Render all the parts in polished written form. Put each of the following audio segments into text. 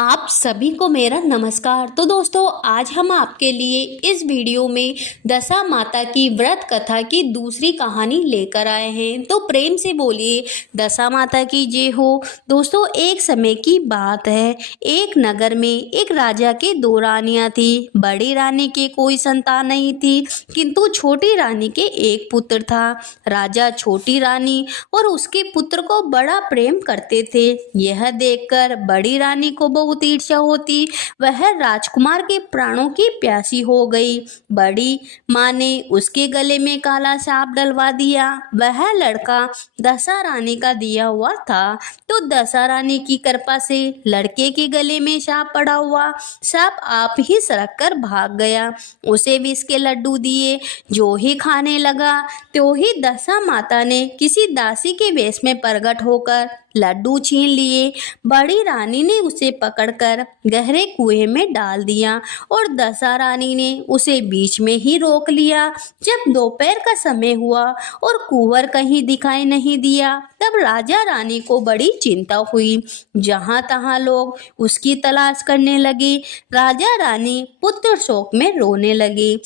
आप सभी को मेरा नमस्कार। तो दोस्तों, आज हम आपके लिए इस वीडियो में दशा माता की व्रत कथा की दूसरी कहानी लेकर आए हैं। तो प्रेम से बोलिए दशा माता की जय हो। दोस्तों, एक समय की बात है। एक नगर में एक राजा के दो रानियां थी। बड़ी रानी के कोई संतान नहीं थी, किंतु छोटी रानी के एक पुत्र था। राजा छोटी रानी और उसके पुत्र को बड़ा प्रेम करते थे। यह देखकर बड़ी रानी को बहुत ईर्ष्या होती। वह राजकुमार के प्राणों की प्यासी हो गई। बड़ी माँ ने उसके गले में काला सांप डलवा दिया। वह लड़का दशा रानी का दिया हुआ था। तो दशा रानी की कृपा से लड़के के गले में सांप पड़ा हुआ। सांप आप ही सरक कर भाग गया। उसे विष के लड्डू दिए। जो ही खाने लगा तो ही दशा माता ने किसी दासी के वेश में प्रकट होकर लड्डू छीन लिए। बड़ी रानी ने उसे पकड़कर गहरे कुएं में डाल दिया और दशा रानी ने उसे बीच में ही रोक लिया। जब दोपहर का समय हुआ और कुंवर कहीं दिखाई नहीं दिया, तब राजा रानी को बड़ी चिंता हुई। जहां तहां लोग उसकी तलाश करने लगे। राजा रानी पुत्र शोक में रोने लगी।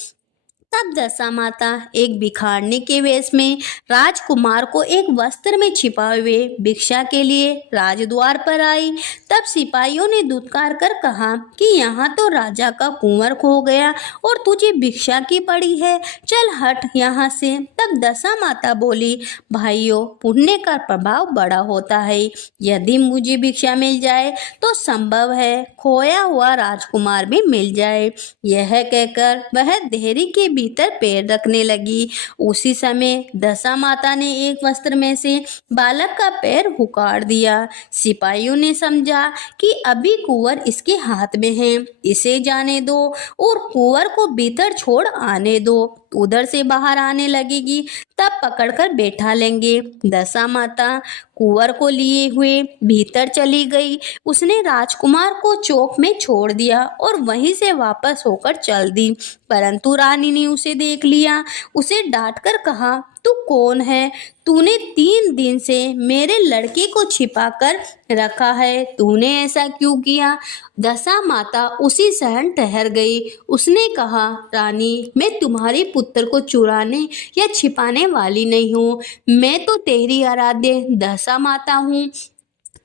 तब दशा माता एक भिखारनी के वेश में राजकुमार को एक वस्त्र में छिपाए हुए भिक्षा के लिए राजद्वार पर आई। तब सिपाहियों ने धुतकार कर कहा कि यहाँ तो राजा का कुंवर खो गया और तुझे भिक्षा की पड़ी है, चल हट यहाँ से। तब दशा माता बोली, भाइयों, पुण्य का प्रभाव बड़ा होता है। यदि मुझे भिक्षा मिल जाए तो संभव है खोया हुआ राजकुमार भी मिल जाए। यह कहकर वह देहरी के भीतर पैर रखने लगी। उसी समय दशा माता ने एक वस्त्र में से बालक का पैर उखाड़ दिया। सिपाहियों ने समझा कि अभी कुंवर इसके हाथ में है, इसे जाने दो और कुंवर को भीतर छोड़ आने दो। उधर से बाहर आने लगेगी तब पकड़कर बैठा लेंगे। दशा माता कुंवर को लिए हुए भीतर चली गई। उसने राजकुमार को चौक में छोड़ दिया और वहीं से वापस होकर चल दी। परंतु रानी ने उसे देख लिया। उसे डांटकर कहा, तू कौन है? तूने 3 दिन से मेरे लड़के को छिपा कर रखा है, तूने ऐसा क्यों किया? दशा माता उसी सहन ठहर गई। उसने कहा, रानी, मैं तुम्हारे पुत्र को चुराने या छिपाने वाली नहीं हूँ। मैं तो तेरी आराध्य दशा माता हूँ।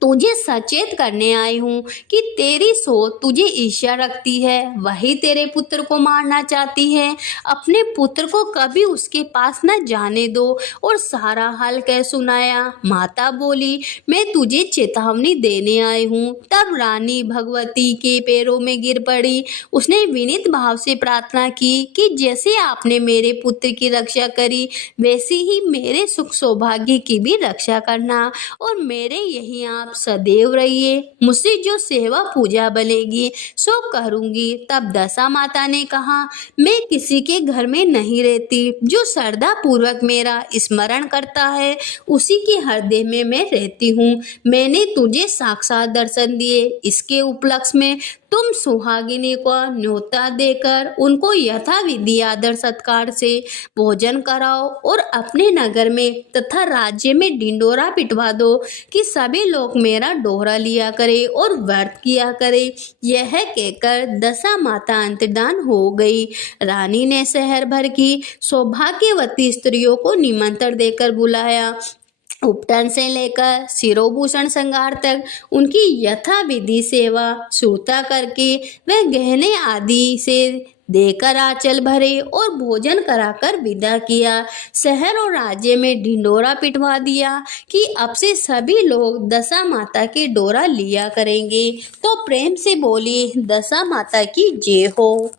तुझे सचेत करने आई हूँ कि तेरी सोच तुझे ईर्ष्या रखती है, वही तेरे पुत्र को मारना चाहती है। अपने पुत्र को कभी उसके पास न जाने दो। और सारा हाल कह सुनाया। माता बोली, मैं तुझे चेतावनी देने आई हूँ। तब रानी भगवती के पैरों में गिर पड़ी। उसने विनीत भाव से प्रार्थना की कि जैसे आपने मेरे पुत्र की रक्षा करी, वैसे ही मेरे सुख सौभाग्य की भी रक्षा करना और मेरे यही आप सदैव रहिए। मुझसे जो सेवा पूजा बनेगी सो करूंगी। तब दशा माता ने कहा, मैं किसी के घर में नहीं रहती। जो श्रद्धा पूर्वक मेरा स्मरण करता है उसी के हृदय में मैं रहती हूँ। मैंने तुझे साक्षात दर्शन दिए। इसके उपलक्ष्य में तुम सुहागिनी को न्योता देकर उनको यथाविधि आदर सत्कार से भोजन कराओ और अपने नगर में तथा राज्य में ढिंडोरा पिटवा दो कि सभी लोग मेरा डोरा लिया करे और व्रत किया करे। यह कहकर दशा माता अंतर्धान हो गई। रानी ने शहर भर की सौभाग्यवती स्त्रियों को निमंत्रण देकर बुलाया। उपटन से लेकर शिरोभूषण श्रृंगार तक उनकी यथाविधि सेवा श्रुता करके वह गहने आदि से देकर आंचल भरे और भोजन कराकर विदा किया। शहर और राज्य में ढिंडोरा पिटवा दिया कि अब से सभी लोग दशा माता के डोरा लिया करेंगे। तो प्रेम से बोलिए दशा माता की जय हो।